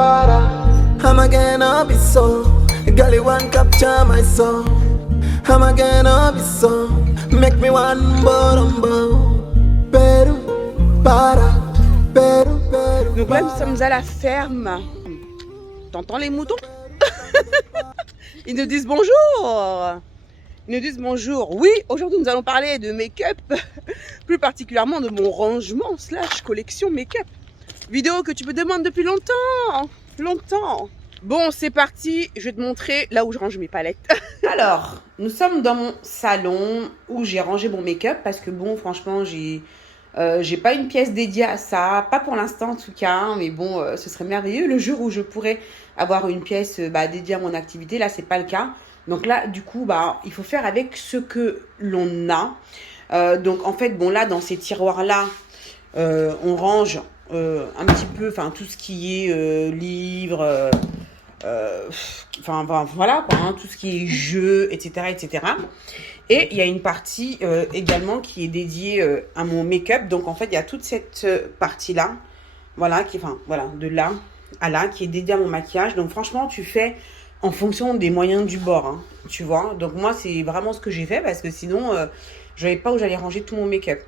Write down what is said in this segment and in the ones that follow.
para. I'm again up is so. Girl, you want capture my soul. I'm again up is so. Make me one bombo. Peru, para. Peru, Peru. Donc là, nous sommes à la ferme. T'entends les moutons? Ils nous disent bonjour. Ils nous disent bonjour. Oui, aujourd'hui, nous allons parler de make-up. Plus particulièrement de mon rangement / collection make-up. Vidéo que tu me demandes depuis longtemps. Longtemps. Bon, c'est parti. Je vais te montrer là où je range mes palettes. Alors, nous sommes dans mon salon où j'ai rangé mon make-up. Parce que bon, franchement, j'ai pas une pièce dédiée à ça, pas pour l'instant en tout cas, mais bon, ce serait merveilleux le jour où je pourrais avoir une pièce dédiée à mon activité. Là, c'est pas le cas. Donc là, du coup, il faut faire avec ce que l'on a. Donc en fait, bon là, dans ces tiroirs-là, on range un petit peu, enfin tout ce qui est livres, voilà quoi, hein, tout ce qui est jeux, etc., etc. Et il y a une partie également qui est dédiée à mon make-up. Donc, en fait, il y a toute cette partie-là, voilà, de là à là, qui est dédiée à mon maquillage. Donc, franchement, tu fais en fonction des moyens du bord, hein, tu vois. Donc, moi, c'est vraiment ce que j'ai fait parce que sinon, je ne savais pas où j'allais ranger tout mon make-up.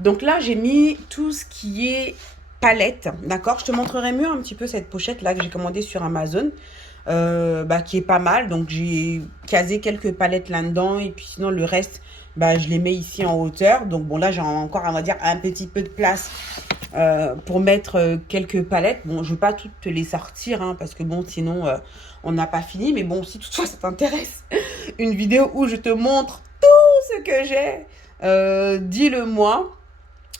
Donc là, j'ai mis tout ce qui est palette, d'accord. Je te montrerai mieux un petit peu cette pochette-là que j'ai commandée sur Amazon. Qui est pas mal, donc j'ai casé quelques palettes là-dedans et puis sinon le reste je les mets ici en hauteur. Donc bon, là j'ai encore, on va dire, un petit peu de place pour mettre quelques palettes. Bon, je vais pas toutes te les sortir hein, parce que bon, sinon on n'a pas fini. Mais bon, si toutefois ça t'intéresse, une vidéo où je te montre tout ce que j'ai, dis-le moi.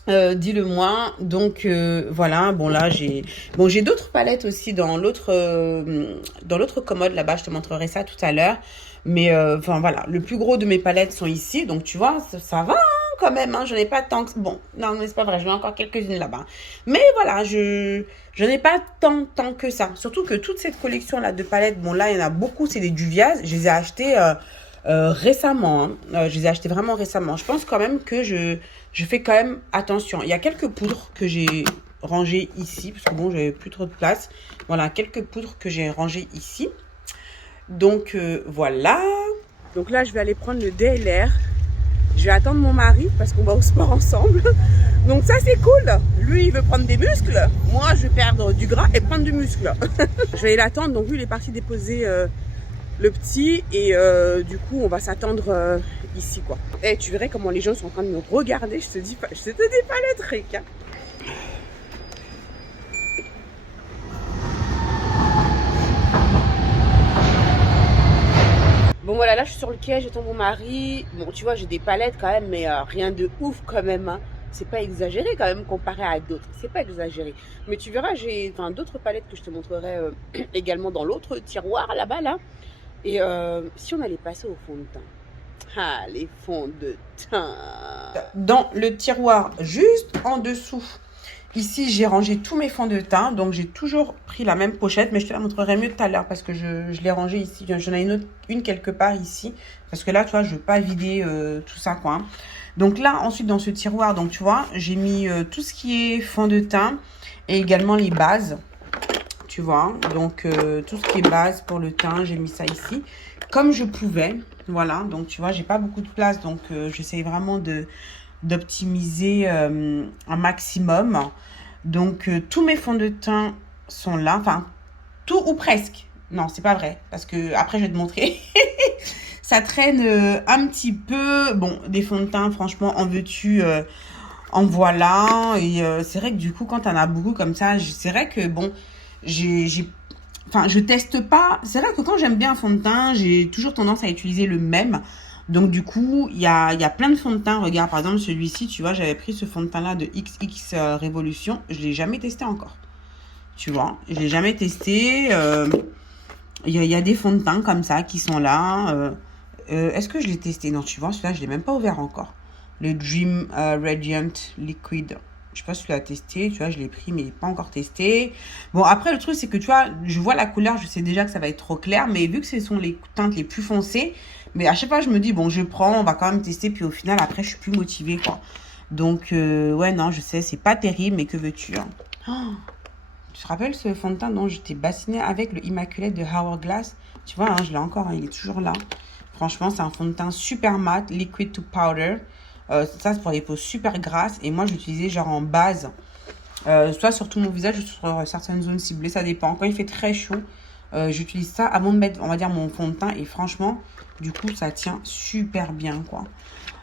Dis-le-moi. Donc voilà, bon là j'ai d'autres palettes aussi dans l'autre commode là-bas, je te montrerai ça tout à l'heure. Mais voilà, le plus gros de mes palettes sont ici, donc tu vois, ça va hein, quand même, hein, j'en ai pas tant que... Bon, non mais c'est pas vrai, j'en ai encore quelques-unes là-bas. Mais voilà, je n'ai pas tant que ça. Surtout que toute cette collection là de palettes, bon là il y en a beaucoup, c'est des Juvia's, je les ai achetées récemment, hein. Je les ai achetées vraiment récemment. Je pense quand même que je fais quand même attention. Il y a quelques poudres que j'ai rangées ici, parce que bon, j'avais plus trop de place. Voilà, quelques poudres que j'ai rangées ici. Donc, voilà. Donc là, je vais aller prendre le DLR. Je vais attendre mon mari, parce qu'on va au sport ensemble. Donc ça, c'est cool. Lui, il veut prendre des muscles. Moi, je vais perdre du gras et prendre du muscle. Je vais aller l'attendre. Donc lui, il est parti déposer... le petit et du coup on va s'attendre ici quoi. Et tu verrais comment les gens sont en train de me regarder, je te dis pas le truc hein. Bon voilà, là je suis sur le quai, j'attends mon mari. Bon tu vois, j'ai des palettes quand même, mais rien de ouf quand même hein. C'est pas exagéré quand même comparé à d'autres, c'est pas exagéré. Mais tu verras, j'ai d'autres palettes que je te montrerai également dans l'autre tiroir là-bas là. Et si on allait passer au fond de teint. Ah, les fonds de teint. Dans le tiroir juste en dessous. Ici, j'ai rangé tous mes fonds de teint. Donc, j'ai toujours pris la même pochette. Mais je te la montrerai mieux tout à l'heure parce que je l'ai rangée ici. J'en ai une quelque part ici. Parce que là, tu vois, je ne veux pas vider tout ça, quoi. Donc là, ensuite, dans ce tiroir, donc tu vois, j'ai mis tout ce qui est fond de teint et également les bases. Tu vois, donc tout ce qui est base pour le teint, j'ai mis ça ici comme je pouvais. Voilà, donc tu vois, j'ai pas beaucoup de place, donc j'essaye vraiment d'optimiser un maximum. Donc tous mes fonds de teint sont là, enfin tout ou presque. Non, c'est pas vrai parce que après je vais te montrer. Ça traîne un petit peu. Bon, des fonds de teint, franchement, en veux-tu en voilà. Et c'est vrai que du coup, quand t'en as beaucoup comme ça, c'est vrai que bon. Je teste pas. C'est vrai que quand j'aime bien un fond de teint, j'ai toujours tendance à utiliser le même. Donc du coup, il y a plein de fonds de teint. Regarde, par exemple, celui-ci, tu vois, j'avais pris ce fond de teint-là de XX Révolution. Je l'ai jamais testé encore. Tu vois, je l'ai jamais testé. Il y a des fonds de teint comme ça qui sont là. Est-ce que je l'ai testé? Non, tu vois, celui-là, je l'ai même pas ouvert encore. Le Dream Radiant Liquid. Je sais pas si tu l'as testé, tu vois, je l'ai pris, mais pas encore testé. Bon, après, le truc, c'est que, tu vois, je vois la couleur, je sais déjà que ça va être trop clair, mais vu que ce sont les teintes les plus foncées, mais à chaque fois, je me dis, bon, je prends, on va quand même tester, puis au final, après, je suis plus motivée, quoi. Donc, ouais, non, je sais, c'est pas terrible, mais que veux-tu, hein. Oh, Tu te rappelles ce fond de teint dont je t'ai bassiné avec le Immaculate de Hourglass? Tu vois, hein, je l'ai encore, hein, il est toujours là. Franchement, c'est un fond de teint super mat, liquid to powder. Ça, c'est pour les peaux super grasses. Et moi, j'utilisais genre en base, soit sur tout mon visage ou sur certaines zones ciblées. Ça dépend. Quand il fait très chaud, j'utilise ça avant de mettre, on va dire, mon fond de teint. Et franchement, du coup, ça tient super bien, quoi.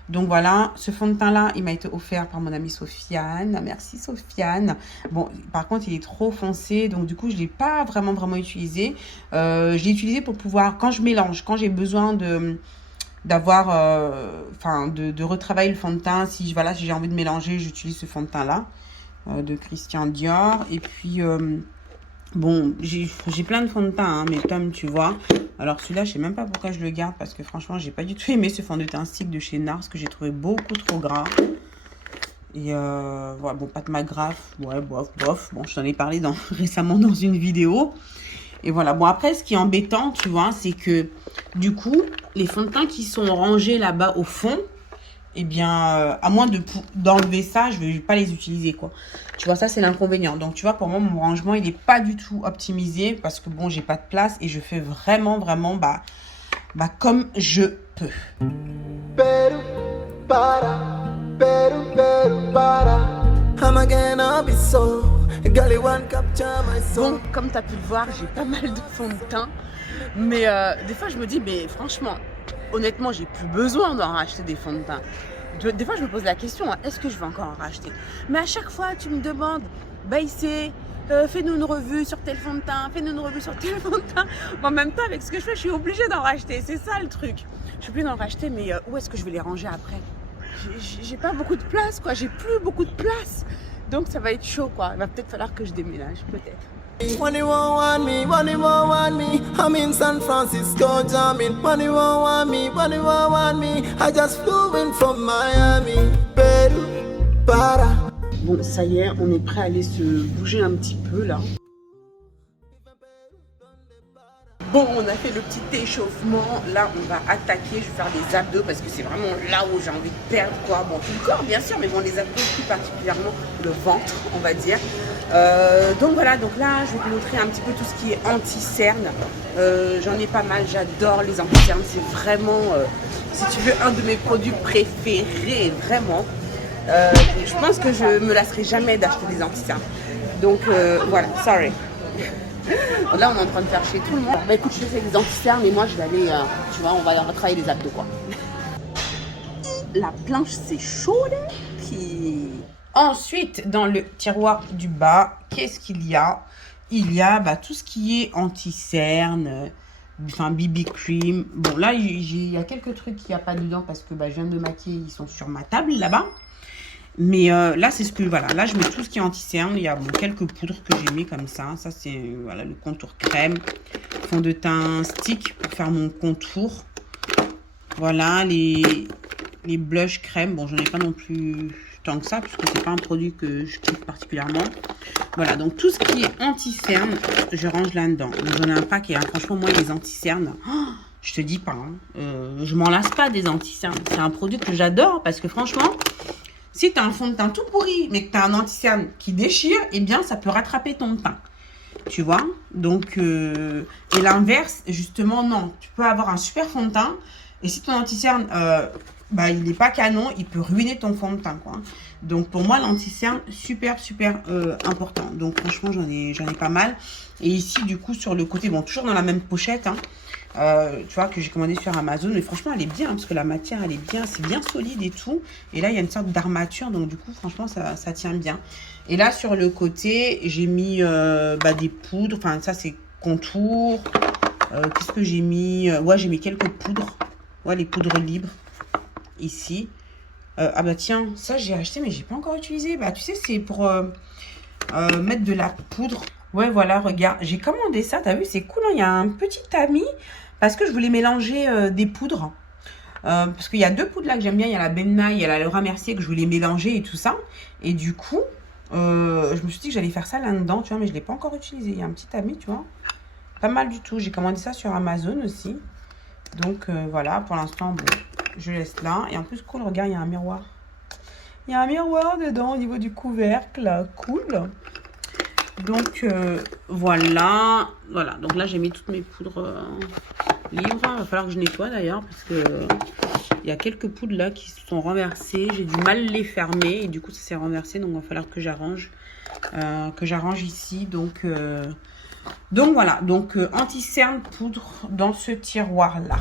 Donc voilà, ce fond de teint là, il m'a été offert par mon amie Sofiane. Merci Sofiane. Bon, par contre, il est trop foncé, donc du coup, je l'ai pas vraiment utilisé. Je l'ai utilisé pour pouvoir, quand je mélange, quand j'ai besoin d'avoir, de retravailler le fond de teint. Si voilà, si j'ai envie de mélanger, j'utilise ce fond de teint là de Christian Dior. Et puis bon, j'ai plein de fonds de teint, hein, mais comme tu vois. Alors celui-là, je sais même pas pourquoi je le garde parce que franchement, j'ai pas du tout aimé ce fond de teint stick de chez Nars que j'ai trouvé beaucoup trop gras. Et voilà, bon, pas de m'agrafe, ouais, bof. Bon, je t'en ai parlé récemment dans une vidéo. Et voilà, bon, après, ce qui est embêtant, tu vois, c'est que du coup, les fonds de teint qui sont rangés là-bas au fond, eh bien, à moins d'enlever ça, je ne vais pas les utiliser, quoi. Tu vois, ça, c'est l'inconvénient. Donc, tu vois, pour moi, mon rangement, il n'est pas du tout optimisé parce que, bon, j'ai pas de place et je fais vraiment, comme je peux. Peru, para, Peru, para. I'm again Abisso. Gully one capture my soul. Bon, comme tu as pu le voir, j'ai pas mal de fond de teint. Mais des fois, je me dis, mais franchement, honnêtement, j'ai plus besoin d'en racheter des fonds de teint. Des fois, je me pose la question, hein, est-ce que je vais encore en racheter? Mais à chaque fois, tu me demandes, fais-nous une revue sur tel fond de teint, fais-nous une revue sur tel fond de teint. En même temps, avec ce que je fais, je suis obligée d'en racheter. C'est ça le truc. Je suis obligée d'en racheter, mais où est-ce que je vais les ranger après? J'ai pas beaucoup de place, quoi. J'ai plus beaucoup de place. Donc, ça va être chaud, quoi. Il va peut-être falloir que je déménage, peut-être. When you want me, I'm in San Francisco jamming. When you want me, I just flew in from Miami. Peru, para. Bon, ça y est, on est prêt à aller se bouger un petit peu, là. Bon, on a fait le petit échauffement. Là, on va attaquer. Je vais faire des abdos parce que c'est vraiment là où j'ai envie de perdre, quoi. Bon, tout le corps, bien sûr, mais bon, les abdos, plus particulièrement le ventre, on va dire. Donc voilà, donc là, je vais vous montrer un petit peu tout ce qui est anti-cerne. J'en ai pas mal. J'adore les anti-cernes. C'est vraiment, si tu veux, un de mes produits préférés, vraiment. Je pense que je me lasserai jamais d'acheter des anti-cernes. Donc voilà, sorry. Là, on est en train de faire chez tout le monde. Bah écoute, je fais des anti-cernes et moi, je vais aller, tu vois, on va travailler les abdos, quoi. La planche, c'est chaud, là. Puis ensuite, dans le tiroir du bas, qu'est-ce qu'il y a? Il y a tout ce qui est anti-cerne, enfin BB cream. Bon, là, il y a quelques trucs qu'il n'y a pas dedans parce que je viens de me maquiller, ils sont sur ma table, là-bas. Mais là, c'est ce que, voilà, là, je mets tout ce qui est anti-cerne. Il y a quelques poudres que j'ai mis comme ça. Ça, c'est, voilà, le contour crème. Fond de teint stick pour faire mon contour. Voilà, les blush crème. Bon, j'en ai pas non plus tant que ça, puisque c'est pas un produit que je kiffe particulièrement. Voilà, donc tout ce qui est anti-cerne, je range là-dedans. J'en ai un paquet, hein. Franchement, moi, les anti-cernes, je te dis pas, hein. Je m'en lasse pas des anti-cernes. C'est un produit que j'adore parce que franchement... Si tu as un fond de teint tout pourri, mais que tu as un anti-cerne qui déchire, eh bien, ça peut rattraper ton teint. Tu vois? Donc, et l'inverse, justement, non. Tu peux avoir un super fond de teint, et si ton anti-cerne, il n'est pas canon, il peut ruiner ton fond de teint, quoi. Donc, pour moi, l'anti-cerne, super important. Donc, franchement, j'en ai pas mal. Et ici, du coup, sur le côté, bon, toujours dans la même pochette, hein. Tu vois, que j'ai commandé sur Amazon, mais franchement elle est bien, hein, parce que la matière elle est bien, c'est bien solide et tout, et là il y a une sorte d'armature, donc du coup franchement ça tient bien. Et là sur le côté j'ai mis des poudres, enfin ça c'est contour, qu'est-ce que j'ai mis, ouais, j'ai mis quelques poudres, ouais, les poudres libres ici. Tiens, ça j'ai acheté mais j'ai pas encore utilisé, tu sais, c'est pour mettre de la poudre. Ouais, voilà, regarde, j'ai commandé ça, t'as vu, c'est cool, hein. Il y a un petit tamis, parce que je voulais mélanger des poudres. Parce qu'il y a deux poudres là que j'aime bien, il y a la Benna, il y a la Laura Mercier que je voulais mélanger et tout ça. Et du coup, je me suis dit que j'allais faire ça là-dedans, tu vois, mais je ne l'ai pas encore utilisé. Il y a un petit tamis, tu vois, pas mal du tout. J'ai commandé ça sur Amazon aussi. Donc voilà, pour l'instant, bon, je laisse là. Et en plus, cool, regarde, il y a un miroir. Il y a un miroir dedans au niveau du couvercle, cool. Donc voilà. Donc là j'ai mis toutes mes poudres libres. Il va falloir que je nettoie d'ailleurs parce que il y a quelques poudres là qui se sont renversées. J'ai du mal les fermer et du coup ça s'est renversé. Donc il va falloir que j'arrange ici. Donc voilà. Donc anti-cerne poudre dans ce tiroir là.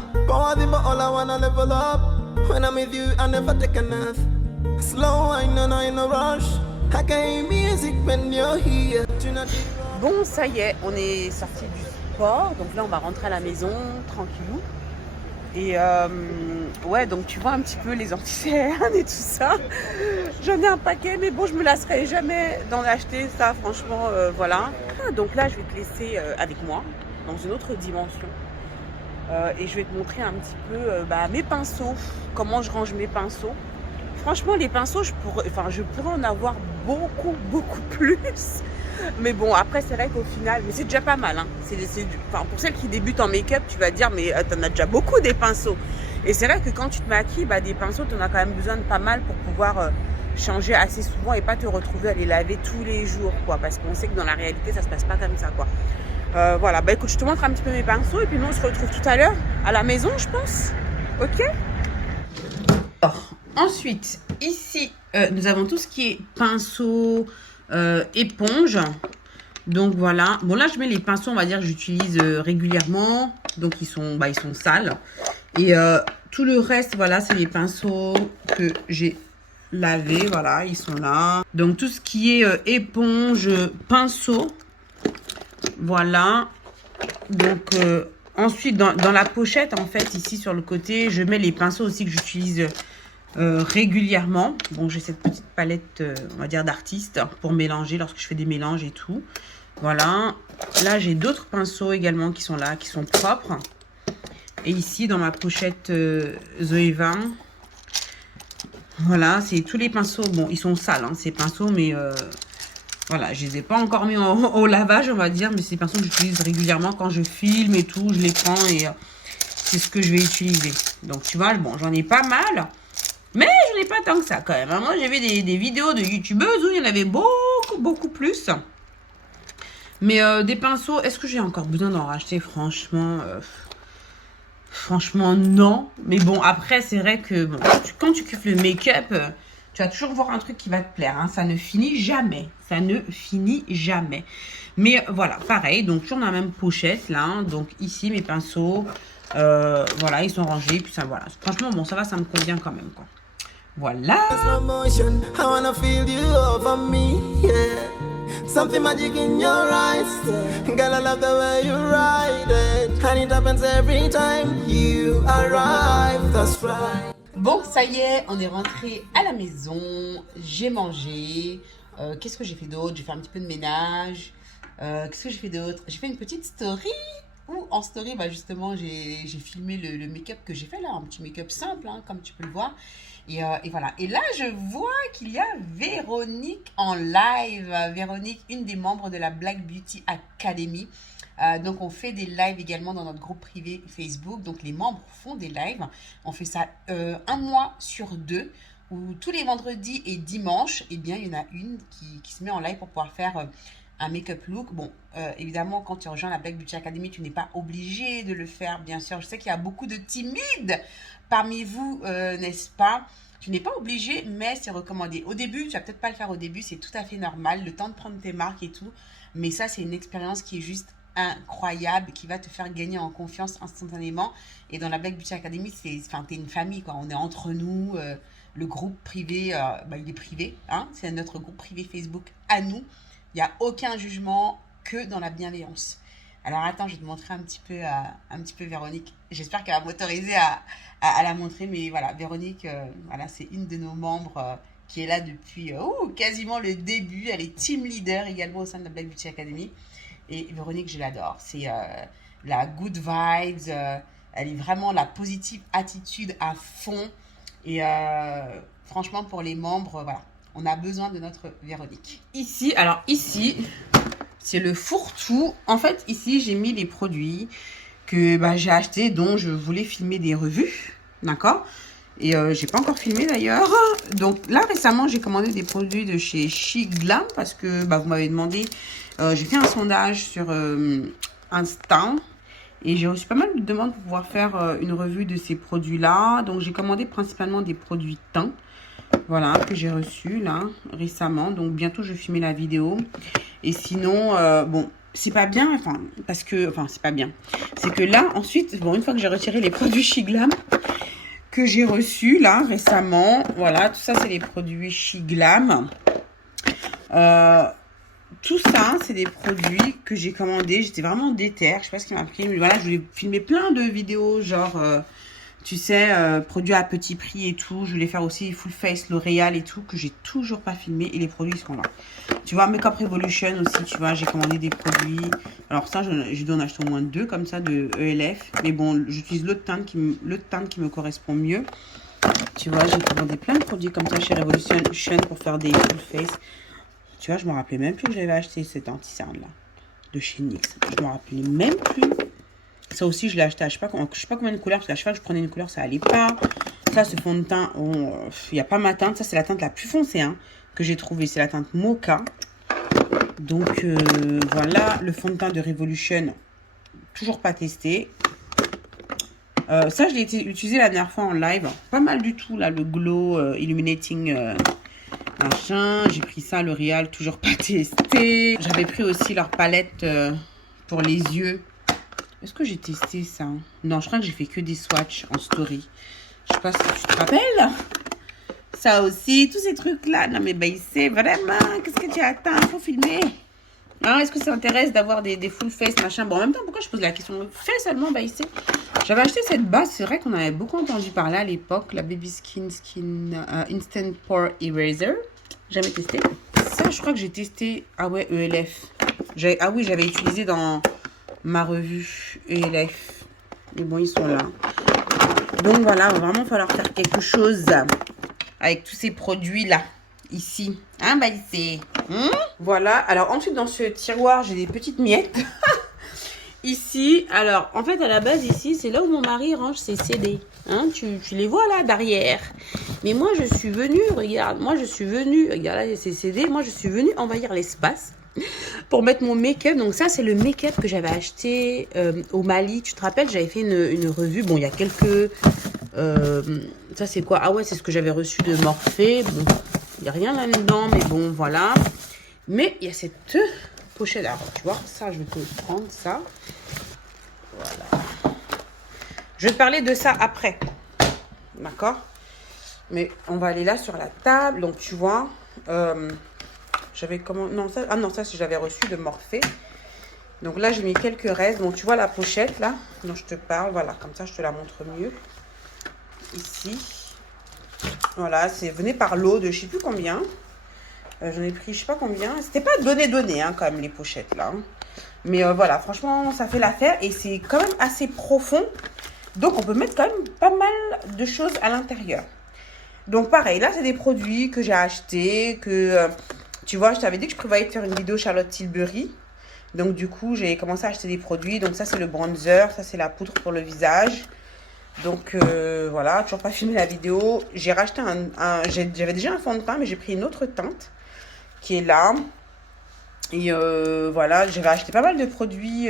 Bon, ça y est, on est sorti du sport. Donc là, on va rentrer à la maison, tranquillou. Et ouais, donc tu vois un petit peu les anti-cernes et tout ça. J'en ai un paquet, mais bon, je me lasserai jamais d'en acheter. Ça, franchement, voilà. Donc là, je vais te laisser avec moi dans une autre dimension. Et je vais te montrer un petit peu mes pinceaux, comment je range mes pinceaux. Franchement, les pinceaux, je pourrais en avoir beaucoup plus. Mais bon, après, c'est vrai qu'au final, mais c'est déjà pas mal. Hein. Pour celles qui débutent en make-up, tu vas dire, mais t'en as déjà beaucoup des pinceaux. Et c'est vrai que quand tu te maquilles, des pinceaux, t'en as quand même besoin de pas mal pour pouvoir changer assez souvent et pas te retrouver à les laver tous les jours, quoi. Parce qu'on sait que dans la réalité, ça se passe pas comme ça, quoi. Voilà, écoute, je te montre un petit peu mes pinceaux et puis nous, on se retrouve tout à l'heure à la maison, je pense. Ok ? Alors, ensuite, ici, nous avons tout ce qui est pinceau, éponge. Donc voilà. Bon, là, je mets les pinceaux, on va dire, que j'utilise régulièrement. Donc, ils sont sales. Et tout le reste, voilà, c'est les pinceaux que j'ai lavés. Voilà, ils sont là. Donc, tout ce qui est éponge, pinceau. Voilà. Donc, ensuite, dans la pochette, en fait, ici, sur le côté, je mets les pinceaux aussi que j'utilise régulièrement. Bon, j'ai cette petite palette, on va dire, d'artiste pour mélanger lorsque je fais des mélanges et tout. Voilà. Là, j'ai d'autres pinceaux également qui sont là, qui sont propres. Et ici, dans ma pochette Zoeva, voilà, c'est tous les pinceaux. Bon, ils sont sales, hein, ces pinceaux, mais voilà, je les ai pas encore mis au lavage, on va dire. Mais ces pinceaux que j'utilise régulièrement quand je filme et tout. Je les prends et c'est ce que je vais utiliser. Donc, tu vois, bon, j'en ai pas mal. Mais je n'ai pas tant que ça quand même. Moi, j'ai vu des vidéos de youtubeuses où il y en avait beaucoup plus. Mais des pinceaux, est-ce que j'ai encore besoin d'en racheter? Franchement, non. Mais bon, après, c'est vrai que bon, quand tu kiffes le make-up, tu vas toujours voir un truc qui va te plaire. Hein. Ça ne finit jamais. Ça ne finit jamais. Mais voilà, pareil. Donc, toujours dans la même pochette, là. Hein. Donc, ici, mes pinceaux. Voilà, ils sont rangés. Puis ça, voilà. Franchement, bon, ça va, ça me convient quand même, quoi. Voilà. Something magic in your eyes, girl, I love the way you ride it, and it happens every time you arrive, that's right. Bon, ça y est, on est rentré à la maison, j'ai mangé, qu'est-ce que j'ai fait d'autre? J'ai fait un petit peu de ménage, qu'est-ce que j'ai fait d'autre? J'ai fait une petite story, où en story, justement, j'ai filmé le make-up que j'ai fait là, un petit make-up simple, hein, comme tu peux le voir. Et voilà. Et là, je vois qu'il y a Véronique en live. Véronique, une des membres de la Black Beauty Academy. Donc, on fait des lives également dans notre groupe privé Facebook. Donc, les membres font des lives. On fait ça un mois sur 2. Où tous les vendredis et dimanches, eh bien, il y en a une qui se met en live pour pouvoir faire un make-up look. Bon, évidemment, quand tu rejoins la Black Beauty Academy, tu n'es pas obligé de le faire, bien sûr. Je sais qu'il y a beaucoup de timides parmi vous, n'est-ce pas? Tu n'es pas obligé, mais c'est recommandé. Au début, tu vas peut-être pas le faire au début, c'est tout à fait normal, le temps de prendre tes marques et tout. Mais ça, c'est une expérience qui est juste incroyable, qui va te faire gagner en confiance instantanément. Et dans la Black Beauty Academy, t'es une famille, quoi. On est entre nous. Le groupe privé, il est privé. Hein, c'est notre groupe privé Facebook à nous. Il n'y a aucun jugement, que dans la bienveillance. Alors attends, je vais te montrer un petit peu Véronique. J'espère qu'elle va m'autoriser à la montrer. Mais voilà, Véronique, voilà, c'est une de nos membres qui est là depuis quasiment le début. Elle est team leader également au sein de la Black Beauty Academy. Et Véronique, je l'adore. C'est la good vibes. Elle est vraiment la positive attitude à fond. Et franchement, pour les membres, voilà, on a besoin de notre Véronique. Ici, c'est le fourre-tout. En fait, ici, j'ai mis les produits que j'ai achetés, dont je voulais filmer des revues. D'accord? Et j'ai pas encore filmé d'ailleurs. Donc là récemment j'ai commandé des produits de chez Chic Glam parce que vous m'avez demandé. J'ai fait un sondage sur Insta et j'ai reçu pas mal de demandes pour pouvoir faire une revue de ces produits là. Donc j'ai commandé principalement des produits teint. Voilà, que j'ai reçu là récemment. Donc bientôt je vais filmer la vidéo. Et sinon, bon, c'est pas bien, c'est pas bien. C'est que là ensuite, bon, une fois que j'ai retiré les produits Chic Glam que j'ai reçu là récemment. Voilà, tout ça c'est les produits Chic Glam. Tout ça c'est des produits que j'ai commandés. J'étais vraiment déter. Je sais pas ce qui m'a pris. Mais voilà, je voulais filmer plein de vidéos genre, tu sais, produits à petit prix et tout. Je voulais faire aussi Full Face L'Oréal et tout que j'ai toujours pas filmé. Et les produits sont là. Tu vois, Makeup Revolution aussi, tu vois, j'ai commandé des produits. Alors ça, je dois en acheter au moins 2 comme ça de ELF. Mais bon, j'utilise le teint qui me correspond mieux. Tu vois, j'ai commandé plein de produits comme ça chez Revolution pour faire des full face. Tu vois, je me rappelais même plus que j'avais acheté cet anti-cerne là de chez NYX. Je me rappelais même plus. Ça aussi, je l'ai acheté à je sais pas combien de couleurs parce qu'à chaque fois que je prenais une couleur, ça allait pas. Ça, ce fond de teint, il n'y a pas ma teinte. Ça, c'est la teinte la plus foncée hein, que j'ai trouvé. C'est la teinte Mocha. Donc, voilà, le fond de teint de Revolution, toujours pas testé. Ça, je l'ai utilisé la dernière fois en live. Pas mal du tout, là, le Glow Illuminating machin. J'ai pris ça, L'Oréal, toujours pas testé. J'avais pris aussi leur palette pour les yeux. Est-ce que j'ai testé ça? Non, je crois que j'ai fait que des swatchs en story. Je sais pas si tu te rappelles. Ça aussi, tous ces trucs-là. Non, mais c'est vraiment, qu'est-ce que tu attends? Faut filmer. Hein, est-ce que ça t'intéresse d'avoir des full face, machin? Bon, en même temps, pourquoi je pose la question? Fais seulement, j'avais acheté cette base. C'est vrai qu'on avait beaucoup entendu parler à l'époque. La Baby Skin Instant Pore Eraser. Jamais testé. Ça, je crois que j'ai testé. Ah ouais, ELF. Ah oui, j'avais utilisé dans ma revue ELF. Mais bon, ils sont là. Donc voilà, il va vraiment falloir faire quelque chose avec tous ces produits-là. Ici. Hein, voilà. Alors, ensuite, dans ce tiroir, j'ai des petites miettes. Ici, alors, en fait, à la base, ici, c'est là où mon mari range ses CD. Hein, tu les vois là, derrière. Mais moi, je suis venue, regarde, regarde là, ces CD. Moi, je suis venue envahir l'espace pour mettre mon make-up. Donc ça, c'est le make-up que j'avais acheté au Mali. Tu te rappelles, j'avais fait une revue. Bon, il y a quelques... ça, c'est quoi? Ah ouais, c'est ce que j'avais reçu de Morphée. Bon, il n'y a rien là-dedans, mais bon, voilà. Mais il y a cette pochette. Alors, tu vois, ça, je peux prendre ça. Voilà. Je vais te parler de ça après. D'accord? Mais on va aller là sur la table. Donc, tu vois... j'avais comment... Non, ça... Ah non, ça, j'avais reçu de Morphée. Donc là, j'ai mis quelques restes. Bon, tu vois la pochette, là, dont je te parle. Voilà, comme ça, je te la montre mieux. Ici. Voilà, c'est venu par lot de je sais plus combien. J'en ai pris je sais pas combien. C'était pas donné, hein, quand même, les pochettes, là. Hein. Mais voilà, franchement, ça fait l'affaire. Et c'est quand même assez profond. Donc, on peut mettre quand même pas mal de choses à l'intérieur. Donc, pareil, là, c'est des produits que j'ai achetés, que... tu vois, je t'avais dit que je prévoyais de faire une vidéo Charlotte Tilbury. Donc, du coup, j'ai commencé à acheter des produits. Donc, ça, c'est le bronzer. Ça, c'est la poudre pour le visage. Donc, voilà, toujours pas filmé la vidéo. J'ai racheté j'avais déjà un fond de teint, mais j'ai pris une autre teinte qui est là. Et voilà, j'avais acheté pas mal de produits.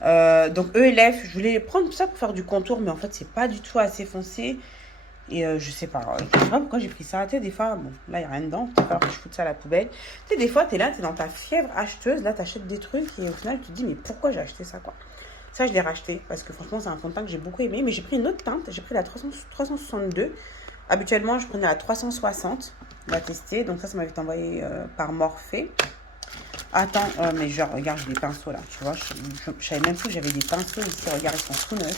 Donc, ELF, je voulais prendre ça pour faire du contour, mais en fait, c'est pas du tout assez foncé. Et je sais pas pourquoi j'ai pris ça. Tu sais, des fois, bon, là, il n'y a rien dedans. Il va falloir que je foute ça à la poubelle. Tu sais, des fois, tu es là, tu es dans ta fièvre acheteuse. Là, tu achètes des trucs et au final, tu te dis, mais pourquoi j'ai acheté ça, quoi? Ça, je l'ai racheté parce que franchement, c'est un fond de teint que j'ai beaucoup aimé. Mais j'ai pris une autre teinte. J'ai pris la 362. Habituellement, je prenais la 360. On va tester. Donc, ça m'avait été envoyé par Morphée. Attends, mais genre, regarde, j'ai des pinceaux là. Tu vois, je savais même plus que j'avais des pinceaux ici. Regarde, ils sont tout neufs.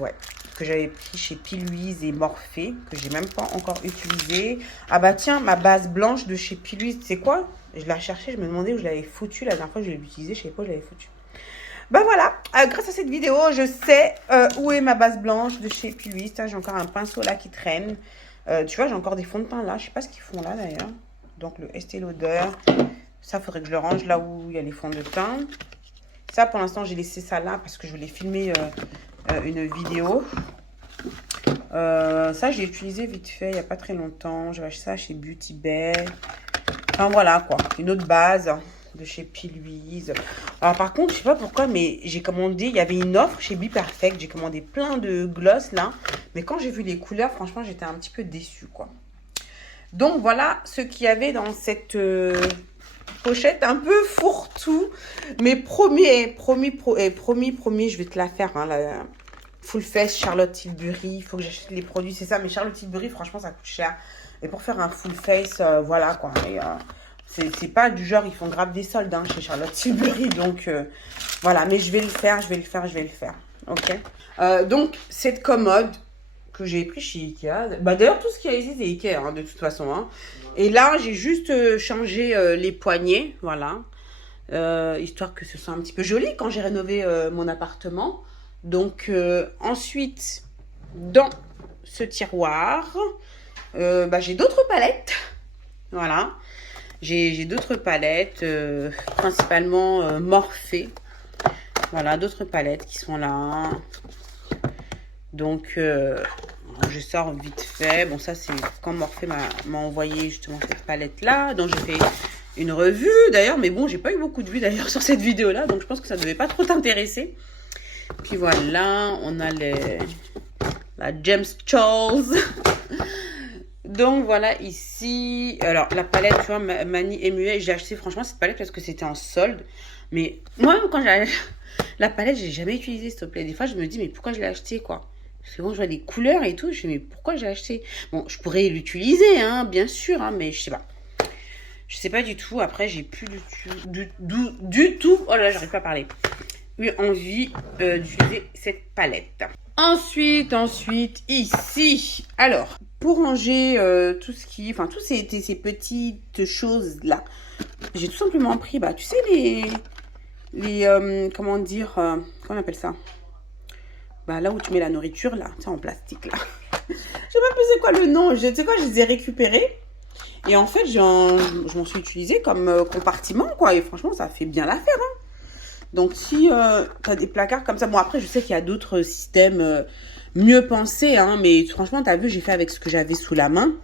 Ouais. Que j'avais pris chez Pilouise et Morphée, que j'ai même pas encore utilisé. Ah bah tiens, ma base blanche de chez Pilouise, c'est quoi? Je la cherchais, je me demandais où je l'avais foutue. La dernière fois que je l'ai utilisée, je sais pas où je l'avais foutue. Bah voilà, grâce à cette vidéo, je sais où est ma base blanche de chez Pilouise. J'ai encore un pinceau là qui traîne. Tu vois, j'ai encore des fonds de teint là. Je sais pas ce qu'ils font là d'ailleurs. Donc le Estée Lauder. Ça, faudrait que je le range là où il y a les fonds de teint. Ça, pour l'instant, j'ai laissé ça là parce que je voulais filmer... une vidéo. Ça, j'ai utilisé vite fait, il n'y a pas très longtemps. J'ai acheté ça chez Beauty Bay. Enfin, voilà, quoi. Une autre base de chez P. Louise. Alors, par contre, je sais pas pourquoi, mais j'ai commandé... Il y avait une offre chez Be Perfect. J'ai commandé plein de gloss, là. Mais quand j'ai vu les couleurs, franchement, j'étais un petit peu déçue, quoi. Donc, voilà ce qu'il y avait dans cette pochette un peu fourre-tout. Mais promis, je vais te la faire, hein, la Full Face Charlotte Tilbury. Il faut que j'achète les produits, c'est ça. Mais Charlotte Tilbury, franchement, ça coûte cher. Et pour faire un Full Face, voilà, quoi. Et, c'est pas du genre, ils font grave des soldes, hein, chez Charlotte Tilbury. Donc, voilà. Mais je vais le faire. Ok. Donc, cette commode que j'ai pris chez Ikea. Bah, d'ailleurs, tout ce qu'il y a ici, c'est Ikea, hein, de toute façon. Hein. Et là, j'ai juste changé les poignées. Voilà. Histoire que ce soit un petit peu joli quand j'ai rénové mon appartement. Donc, ensuite, dans ce tiroir, bah, j'ai d'autres palettes. Voilà. J'ai d'autres palettes, principalement Morphe. Voilà, d'autres palettes qui sont là. Donc, je sors vite fait. Bon, ça, c'est quand Morphe m'a envoyé justement cette palette-là. Donc, j'ai fait une revue d'ailleurs. Mais bon, j'ai pas eu beaucoup de vues d'ailleurs sur cette vidéo-là. Donc, je pense que ça devait pas trop t'intéresser. Puis voilà, on a la James Charles. Donc, voilà, ici. Alors, la palette, tu vois, Mani MUA, j'ai acheté franchement cette palette parce que c'était en solde. Mais moi, quand j'ai la palette, j'ai jamais utilisé, s'il te plaît. Des fois, je me dis, mais pourquoi je l'ai acheté, quoi? Parce que bon, je vois des couleurs et tout. Je me dis, mais pourquoi j'ai acheté? Bon, je pourrais l'utiliser, hein, bien sûr, hein, mais je sais pas. Je sais pas du tout. Après, j'ai plus du tout. Oh là là, j'arrive pas à parler. Eu envie d'utiliser cette palette. Ensuite, ici. Alors, pour ranger tout ce qui... Enfin, tous ces petites choses-là. J'ai tout simplement pris, bah, tu sais, comment dire... comment on appelle ça? Bah, là où tu mets la nourriture, là. Tu sais, en plastique, là. Je sais même plus c'est quoi le nom. Tu sais quoi, je les ai récupérés. Et en fait, je m'en suis utilisé comme compartiment, quoi. Et franchement, ça fait bien l'affaire, hein. Donc, si tu as des placards comme ça... Bon, après, je sais qu'il y a d'autres systèmes mieux pensés, hein. Mais franchement, tu as vu, j'ai fait avec ce que j'avais sous la main.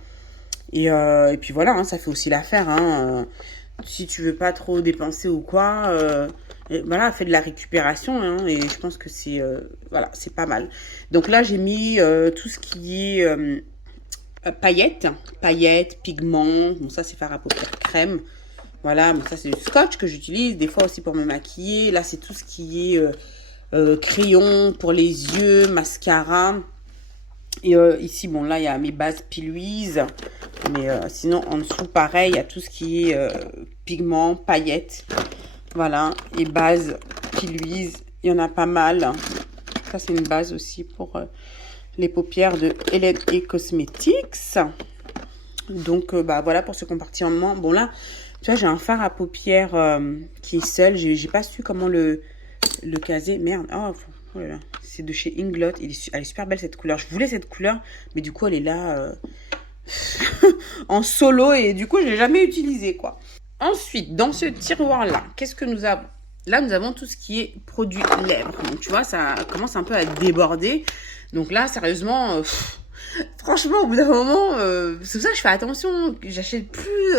Et puis voilà, hein, ça fait aussi l'affaire, hein. Si tu veux pas trop dépenser ou quoi... voilà, fais de la récupération, hein, et je pense que c'est voilà, c'est pas mal. Donc là, j'ai mis tout ce qui est paillettes, pigments. Bon, ça, c'est fard à paupières crème. Voilà, mais ça, c'est du scotch que j'utilise des fois aussi pour me maquiller. Là, c'est tout ce qui est crayon pour les yeux, mascara. Et ici, bon, là, il y a mes bases P. Louise. Mais sinon, en dessous, pareil, il y a tout ce qui est pigments, paillettes. Voilà, et base P. Louise, il y en a pas mal. Ça, c'est une base aussi pour les paupières de Hélène et Cosmetics. Donc, bah voilà pour ce compartiment. Bon, là, tu vois, j'ai un fard à paupières qui est seul. J'ai pas su comment le caser. Merde, oh là là. C'est de chez Inglot. Elle est super belle, cette couleur. Je voulais cette couleur, mais du coup, elle est là en solo. Et du coup, je l'ai jamais utilisée, quoi. Ensuite, dans ce tiroir-là, qu'est-ce que nous avons? Là, nous avons tout ce qui est produits lèvres. Donc, tu vois, ça commence un peu à déborder. Donc là, sérieusement, franchement, au bout d'un moment, c'est pour ça que je fais attention. J'achète plus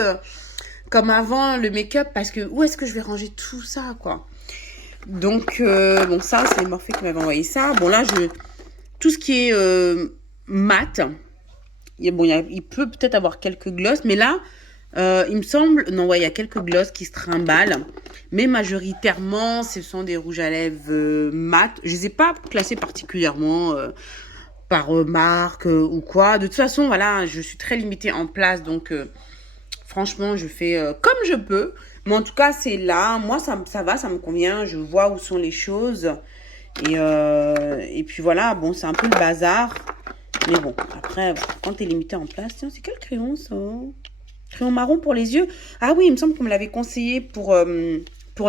comme avant le make-up parce que où est-ce que je vais ranger tout ça, quoi? Donc, bon, ça, c'est Morphe qui m'avait envoyé ça. Bon, là, tout ce qui est mat, il peut peut-être avoir quelques gloss, mais là, il me semble, non, ouais, il y a quelques gloss qui se trimballent, mais majoritairement, ce sont des rouges à lèvres mat. Je les ai pas classés particulièrement par marque ou quoi. De toute façon, voilà, je suis très limitée en place, donc franchement, je fais comme je peux. Mais en tout cas, c'est là. Moi, ça va, ça me convient. Je vois où sont les choses. Et puis voilà, bon, c'est un peu le bazar. Mais bon, après, quand tu es limité en place, tiens, c'est quel crayon, ça? Crayon marron pour les yeux. Ah oui, il me semble qu'on me l'avait conseillé pour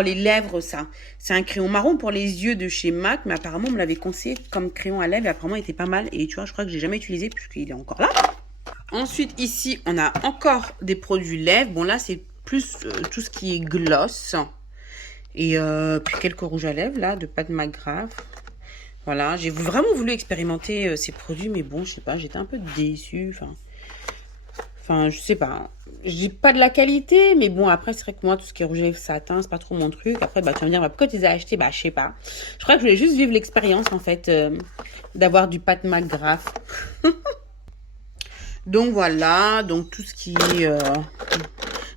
les lèvres, ça. C'est un crayon marron pour les yeux de chez MAC, mais apparemment, on me l'avait conseillé comme crayon à lèvres. Et apparemment, il était pas mal. Et tu vois, je crois que je l'ai jamais utilisé puisqu'il est encore là. Ensuite, ici, on a encore des produits lèvres. Bon, là, c'est plus tout ce qui est gloss. Et puis quelques rouges à lèvres, là, de Pat McGrath. Voilà, j'ai vraiment voulu expérimenter ces produits, mais bon, je sais pas, j'étais un peu déçue. Enfin, je sais pas. Je dis pas de la qualité, mais bon, après, c'est vrai que moi, tout ce qui est rouge à lèvres satin, c'est pas trop mon truc. Après, bah, tu vas me dire, bah, pourquoi tu les as achetés? Bah, je sais pas. Je crois que je voulais juste vivre l'expérience, en fait, d'avoir du Pat McGrath. Donc, voilà. Donc, tout ce qui est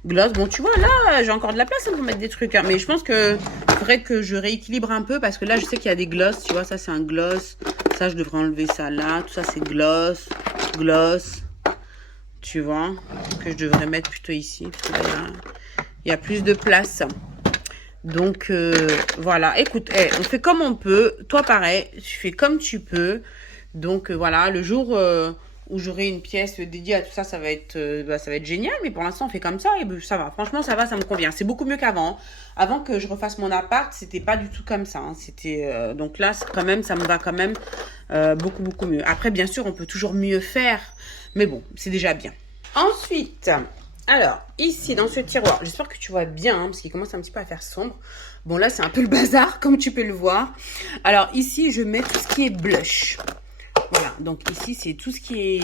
gloss. Bon, tu vois, là, j'ai encore de la place pour mettre des trucs. Hein, mais je pense que faudrait que je rééquilibre un peu parce que là, je sais qu'il y a des gloss. Tu vois, ça, c'est un gloss. Ça, je devrais enlever ça là. Tout ça, c'est gloss. Gloss. Tu vois, que je devrais mettre plutôt ici. Parce que là, il y a plus de place. Donc, voilà. Écoute, on fait comme on peut. Toi, pareil, tu fais comme tu peux. Donc, voilà, le jour où j'aurai une pièce dédiée à tout ça, ça va être génial. Mais pour l'instant, on fait comme ça et ça va. Franchement, ça va, ça me convient. C'est beaucoup mieux qu'avant. Avant que je refasse mon appart, c'était pas du tout comme ça. Hein. C'était donc là, quand même, ça me va quand même beaucoup, beaucoup mieux. Après, bien sûr, on peut toujours mieux faire. Mais bon, c'est déjà bien. Ensuite, alors, ici, dans ce tiroir, j'espère que tu vois bien, hein, parce qu'il commence un petit peu à faire sombre. Bon, là, c'est un peu le bazar, comme tu peux le voir. Alors, ici, je mets tout ce qui est blush. Voilà, donc ici, c'est tout ce qui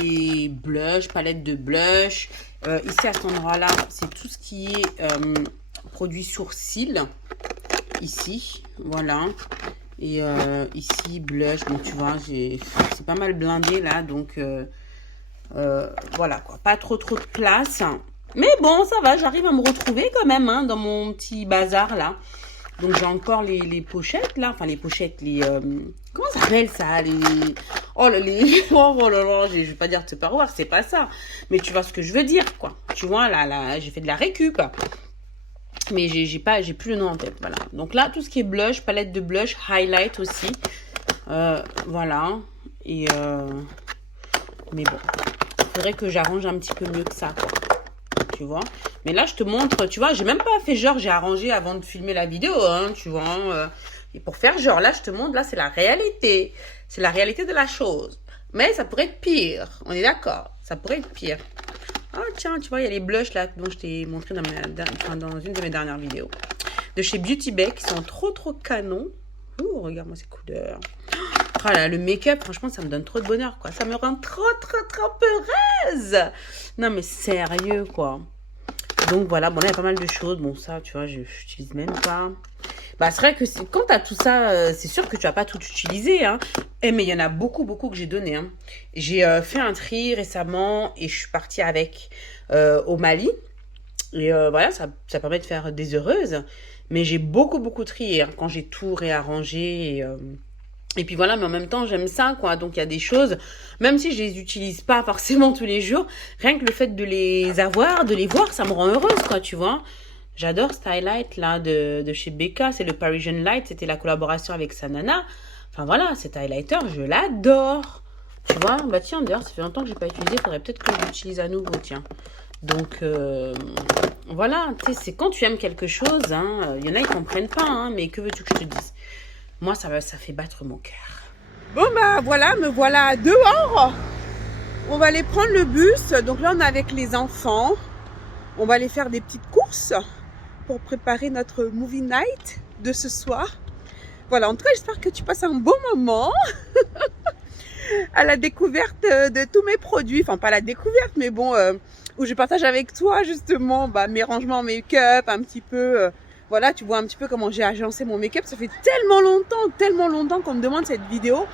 est blush, palette de blush. Ici, à cet endroit-là, c'est tout ce qui est produit sourcil. Ici, voilà. Et ici, blush, bon, tu vois, c'est pas mal blindé, là, donc... voilà quoi, pas trop de place. Mais bon, ça va, j'arrive à me retrouver quand même hein, dans mon petit bazar là. Donc j'ai encore les pochettes là, enfin les pochettes, comment ça s'appelle ça, oh là là, je vais pas dire Tupperware, c'est pas ça. Mais tu vois ce que je veux dire quoi. Tu vois là, j'ai fait de la récup. Mais j'ai plus le nom en tête, voilà. Donc là, tout ce qui est blush, palette de blush, highlight aussi. Voilà. Et mais bon. Il faudrait que j'arrange un petit peu mieux que ça, quoi. Tu vois. Mais là, je te montre, tu vois, j'ai même pas fait genre, j'ai arrangé avant de filmer la vidéo, hein, tu vois. Et pour faire genre, là, je te montre, là, c'est la réalité. C'est la réalité de la chose. Mais ça pourrait être pire. On est d'accord. Ça pourrait être pire. Ah, tiens, tu vois, il y a les blushs, là, dont je t'ai montré dans une de mes dernières vidéos. De chez Beauty Bay, qui sont trop, trop canons. Ouh, regarde-moi ces couleurs. Oh là, le make-up, franchement, ça me donne trop de bonheur, quoi. Ça me rend trop, trop, trop peureuse. Non, mais sérieux, quoi. Donc, voilà. Bon, là, il y a pas mal de choses. Bon, ça, tu vois, je n'utilise même pas. Bah, c'est vrai que quand tu as tout ça, c'est sûr que tu vas pas tout utiliser, hein. Mais il y en a beaucoup, beaucoup que j'ai donné, hein. J'ai fait un tri récemment et je suis partie avec au Mali. Et voilà, ça permet de faire des heureuses. Mais j'ai beaucoup, beaucoup trié hein, quand j'ai tout réarrangé et puis voilà, mais en même temps, j'aime ça, quoi. Donc, il y a des choses, même si je les utilise pas forcément tous les jours, rien que le fait de les avoir, de les voir, ça me rend heureuse, quoi, tu vois. J'adore ce highlight, là, de chez Becca. C'est le Parisian Light. C'était la collaboration avec Sanana. Enfin, voilà, cet highlighter, je l'adore. Tu vois, bah tiens, d'ailleurs, ça fait longtemps que j'ai pas utilisé. Faudrait peut-être que je l'utilise à nouveau, tiens. Donc, voilà, tu sais, c'est quand tu aimes quelque chose, hein. Il y en a, ils comprennent pas, hein, mais que veux-tu que je te dise? Moi, ça fait battre mon cœur. Bon, bah voilà, me voilà dehors. On va aller prendre le bus. Donc là, on est avec les enfants. On va aller faire des petites courses pour préparer notre movie night de ce soir. Voilà, en tout cas, j'espère que tu passes un bon moment à la découverte de tous mes produits. Enfin, pas la découverte, mais bon, où je partage avec toi justement mes rangements make-up, un petit peu... Voilà, tu vois un petit peu comment j'ai agencé mon make-up. Ça fait tellement longtemps qu'on me demande cette vidéo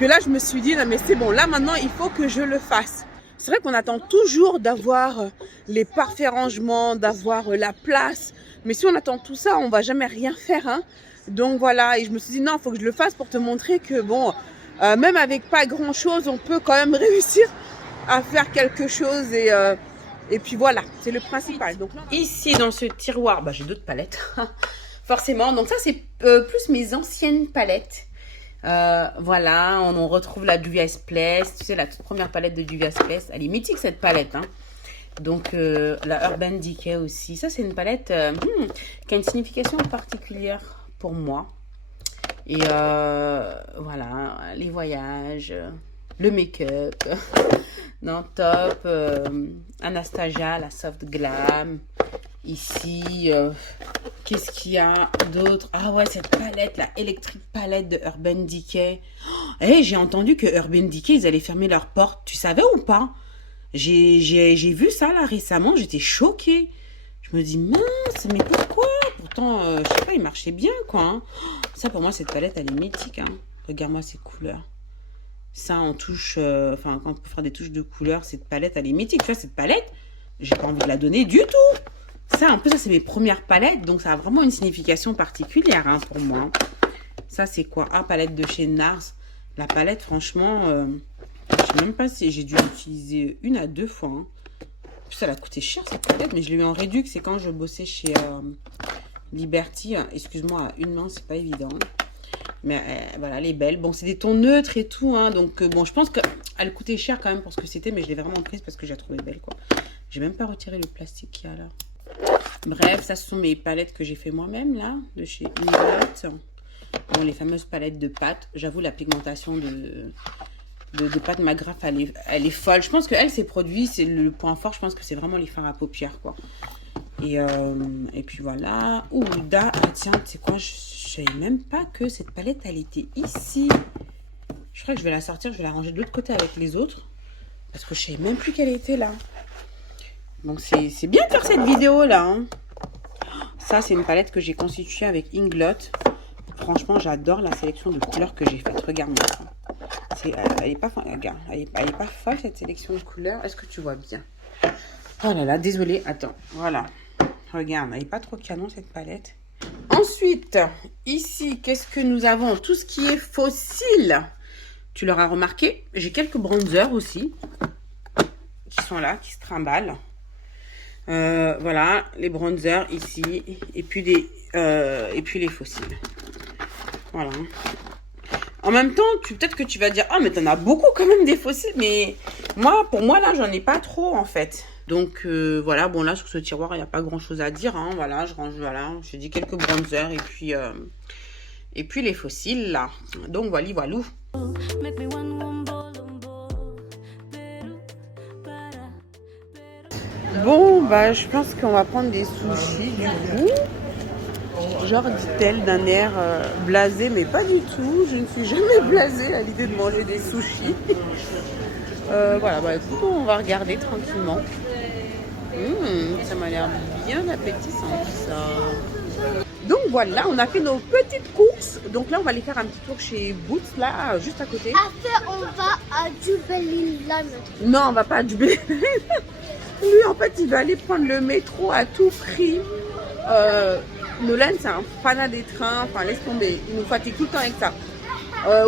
que là, je me suis dit, non mais c'est bon, là maintenant, il faut que je le fasse. C'est vrai qu'on attend toujours d'avoir les parfaits rangements, d'avoir la place. Mais si on attend tout ça, on va jamais rien faire. Hein. Donc voilà, et je me suis dit, non, il faut que je le fasse pour te montrer que bon, même avec pas grand-chose, on peut quand même réussir à faire quelque chose et puis voilà, c'est le principal. Donc là, ici, dans ce tiroir, j'ai d'autres palettes, forcément. Donc ça, c'est plus mes anciennes palettes. Voilà, on retrouve la Juvia's Place. Tu sais, la toute première palette de Juvia's Place. Elle est mythique, cette palette. Hein. Donc, la Urban Decay aussi. Ça, c'est une palette qui a une signification particulière pour moi. Et voilà, les voyages... le make-up, non, top, Anastasia, la soft glam, ici, Qu'est-ce qu'il y a d'autre? Ah ouais, cette palette, la Electric Palette de Urban Decay. Eh, j'ai entendu que Urban Decay, ils allaient fermer leurs portes. Tu savais ou pas? J'ai vu ça là récemment, j'étais choquée. Je me dis, mince, mais pourquoi? Pourtant, je sais pas, il marchait bien, quoi. Hein. Ça, pour moi, cette palette, elle est mythique. Hein. Regarde-moi ces couleurs. Ça, en touche, enfin, quand on peut faire des touches de couleurs, cette palette, elle est mythique. Tu vois, cette palette, j'ai pas envie de la donner du tout. Ça, en plus, ça, c'est mes premières palettes. Donc, ça a vraiment une signification particulière hein, pour moi. Ça, c'est quoi? Ah, palette de chez NARS. La palette, franchement, je sais même pas si j'ai dû l'utiliser 1 à 2 fois. Hein. En plus, elle a coûté cher, cette palette. Mais je l'ai eu en réduc. C'est quand je bossais chez Liberty. Excuse-moi, à une main, c'est pas évident. Mais voilà, elle est belle. Bon, c'est des tons neutres et tout. Hein, donc, bon, je pense qu'elle coûtait cher quand même pour ce que c'était. Mais je l'ai vraiment prise parce que je la trouvais belle, quoi. J'ai même pas retiré le plastique qu'il y a là. Bref, ça ce sont mes palettes que j'ai fait moi-même là, de chez Inglot. Bon, les fameuses palettes de pâte. J'avoue, la pigmentation de pâte Magraff, elle est folle. Je pense que elle, ses produits, c'est le point fort. Je pense que c'est vraiment les fards à paupières, quoi. Et puis voilà. Ouh, ah tiens, tu sais quoi, je savais même pas que cette palette, elle était ici. Je crois que je vais la sortir, je vais la ranger de l'autre côté avec les autres. Parce que je savais même plus qu'elle était là. Donc, c'est bien de faire cette vidéo-là. Hein. Ça, c'est une palette que j'ai constituée avec Inglot. Franchement, j'adore la sélection de couleurs que j'ai faite. Regarde-moi ça. Elle est pas folle, regarde. Elle est pas folle, cette sélection de couleurs. Est-ce que tu vois bien? Oh là là, désolée. Attends, voilà. Regarde, elle n'est pas trop canon, cette palette. Ensuite, ici, qu'est-ce que nous avons? Tout ce qui est fossile. Tu l'auras remarqué, j'ai quelques bronzers aussi. Qui sont là, qui se trimballent. Voilà, les bronzers ici, et puis les fossiles. Voilà. En même temps, peut-être que tu vas dire, ah, mais t'en as beaucoup quand même des fossiles, mais pour moi, là, j'en ai pas trop, en fait. Donc, voilà, bon, là, sur ce tiroir, il n'y a pas grand-chose à dire, hein. Voilà, je range, voilà, j'ai dit quelques bronzers, et puis les fossiles, là. Donc, voilà. Bon, bah, je pense qu'on va prendre des sushis, du coup. Genre, dit-elle d'un air blasé, mais pas du tout. Je ne suis jamais blasée à l'idée de manger des sushis. Voilà, bah, écoute, on va regarder tranquillement. Ça m'a l'air bien appétissant, ça. Donc, voilà, on a fait nos petites courses. Donc là, on va aller faire un petit tour chez Boots, là, juste à côté. Après, on va à Jubilee Line. Non, on va pas à Jubilee Line. Lui, en fait, il va aller prendre le métro à tout prix. Nolan, c'est un fanat des trains. Enfin, laisse tomber. Il nous fatigue tout le temps avec ça.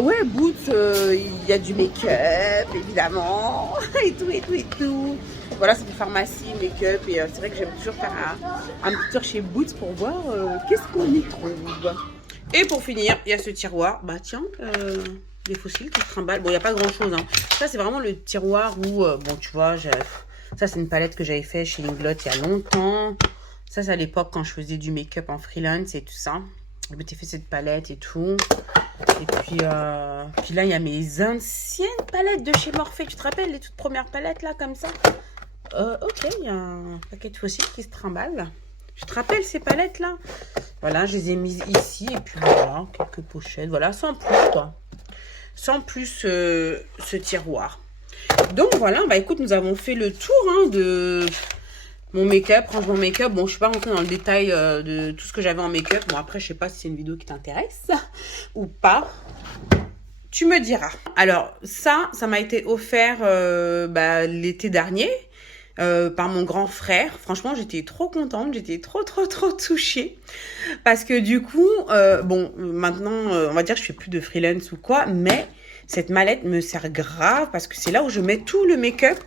Ouais, Boots, il y a du make-up, évidemment. et tout. Voilà, c'est une pharmacie, make-up. Et c'est vrai que j'aime toujours faire un petit tour chez Boots pour voir qu'est-ce qu'on y trouve. Et pour finir, il y a ce tiroir. Bah, tiens, les fossiles qui se trimballent. Bon, il n'y a pas grand-chose. Hein. Ça, c'est vraiment le tiroir où, bon, tu vois, ça, c'est une palette que j'avais fait chez Inglot il y a longtemps. Ça, c'est à l'époque quand je faisais du make-up en freelance et tout ça. Je m'étais fait cette palette et tout. Et puis là, il y a mes anciennes palettes de chez Morphe. Tu te rappelles les toutes premières palettes là, comme ça? Ok, il y a un paquet de fossiles qui se trimballent. Tu te rappelles ces palettes là? Voilà, je les ai mises ici. Et puis voilà, quelques pochettes. Voilà, sans plus quoi. Sans plus ce tiroir. Donc voilà, bah écoute, nous avons fait le tour hein, de mon make-up, rangement make-up. Bon, je suis pas rentrée dans le détail de tout ce que j'avais en make-up. Bon, après, je sais pas si c'est une vidéo qui t'intéresse ou pas. Tu me diras. Alors, ça m'a été offert l'été dernier par mon grand frère. Franchement, j'étais trop contente. J'étais trop touchée. Parce que du coup, bon, maintenant, on va dire que je fais plus de freelance ou quoi, mais cette mallette me sert grave parce que c'est là où je mets tout le make-up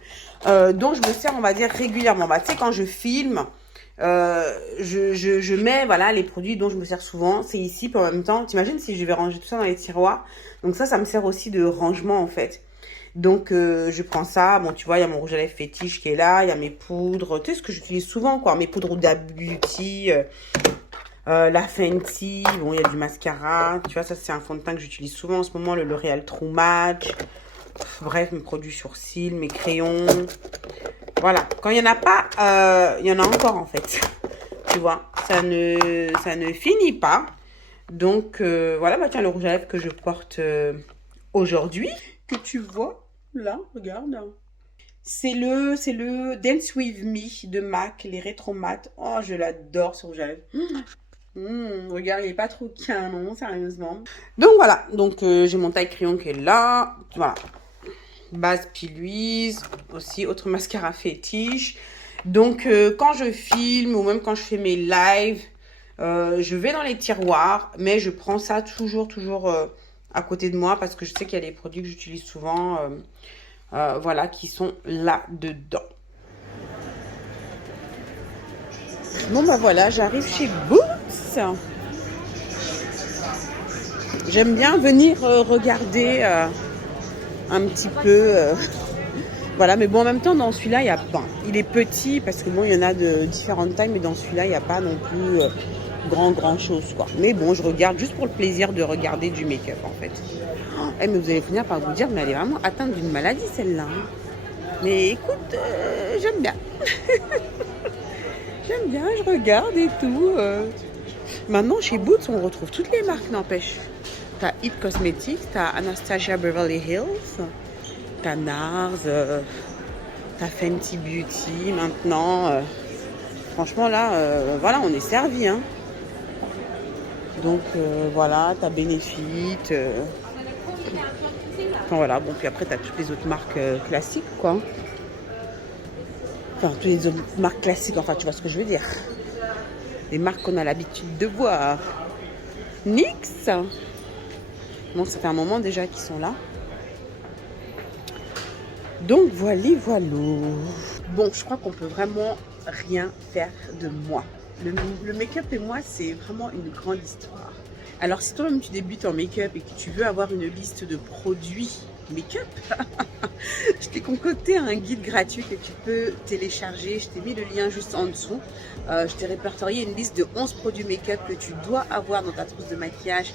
dont je me sers, on va dire, régulièrement. Bah, tu sais, quand je filme, je mets, voilà, les produits dont je me sers souvent. C'est ici, puis en même temps, t'imagines si je vais ranger tout ça dans les tiroirs. Donc ça me sert aussi de rangement, en fait. Donc, je prends ça. Bon, tu vois, il y a mon rouge à lèvres fétiche qui est là. Il y a mes poudres. Tu sais, ce que j'utilise souvent, quoi. Mes poudres Huda Beauty. La Fenty, bon, il y a du mascara. Tu vois, ça, c'est un fond de teint que j'utilise souvent en ce moment, le L'Oréal True Match. Bref, mes produits sourcils, mes crayons. Voilà. Quand il n'y en a pas, il y en a encore, en fait. Tu vois, ça ne finit pas. Donc, voilà, bah tiens, le rouge à lèvres que je porte aujourd'hui, que tu vois, là, regarde. C'est le Dance With Me de MAC, les rétro mat. Oh, je l'adore ce rouge à lèvres. Regarde, il n'est pas trop canon, sérieusement. Donc voilà, donc j'ai mon taille crayon qui est là. Voilà. Base Piluise, aussi autre mascara fétiche. Donc quand je filme ou même quand je fais mes lives, je vais dans les tiroirs, mais je prends ça toujours à côté de moi parce que je sais qu'il y a des produits que j'utilise souvent, voilà, qui sont là-dedans. Bon bah voilà, j'arrive chez Boots. J'aime bien venir regarder un petit peu, voilà, mais bon en même temps dans celui-là, il y a pas, il est petit parce que bon il y en a de différentes tailles, mais dans celui-là il n'y a pas non plus grand chose quoi. Mais bon, je regarde juste pour le plaisir de regarder du make-up en fait. Oh, mais vous allez finir par vous dire, mais elle est vraiment atteinte d'une maladie celle-là. Mais écoute, j'aime bien. J'aime bien, je regarde et tout. Maintenant, chez Boots, on retrouve toutes les marques, n'empêche. T'as It Cosmetics, t'as Anastasia Beverly Hills, t'as NARS, t'as Fenty Beauty maintenant. Franchement, là, voilà, on est servi. Hein. Donc, voilà, t'as Benefit. Enfin, voilà, bon, puis après, t'as toutes les autres marques classiques, quoi. Enfin, toutes les autres marques classiques, enfin, tu vois ce que je veux dire. Les marques qu'on a l'habitude de voir. NYX. Bon, ça fait un moment déjà qu'ils sont là. Donc, voilà. Bon, je crois qu'on peut vraiment rien faire de moi. Le make-up et moi, c'est vraiment une grande histoire. Alors, si toi-même tu débutes en make-up et que tu veux avoir une liste de produits make-up, je t'ai concocté un guide gratuit que tu peux télécharger. Je t'ai mis le lien juste en dessous. Je t'ai répertorié une liste de 11 produits make-up que tu dois avoir dans ta trousse de maquillage.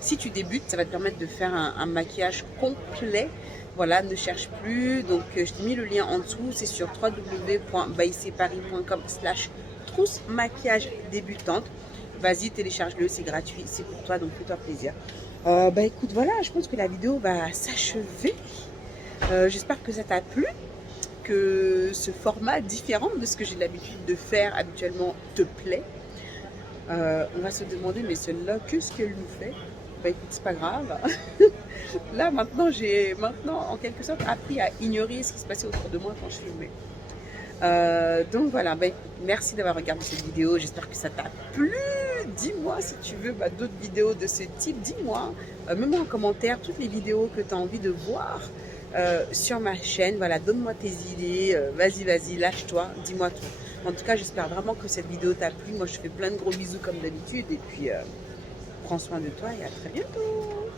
Si tu débutes, ça va te permettre de faire un maquillage complet. Voilà, ne cherche plus. Donc, je t'ai mis le lien en dessous. C'est sur www.bycparis.com/trousse maquillage débutante. Vas-y, télécharge-le, c'est gratuit, c'est pour toi, donc fais-toi plaisir. Bah écoute, voilà, je pense que la vidéo va s'achever. J'espère que ça t'a plu, que ce format différent de ce que j'ai l'habitude de faire habituellement te plaît. On va se demander, mais celle-là, qu'est-ce qu'elle nous fait? Bah écoute, c'est pas grave. Là, maintenant, j'ai en quelque sorte appris à ignorer ce qui se passait autour de moi quand je filmais. Donc voilà, bah, merci d'avoir regardé cette vidéo, j'espère que ça t'a plu. Dis-moi si tu veux d'autres vidéos de ce type, dis-moi, mets-moi en commentaire toutes les vidéos que tu as envie de voir sur ma chaîne. Voilà, donne-moi tes idées, vas-y, lâche-toi, dis-moi tout. En tout cas, j'espère vraiment que cette vidéo t'a plu. Moi, je fais plein de gros bisous comme d'habitude et puis prends soin de toi et à très bientôt.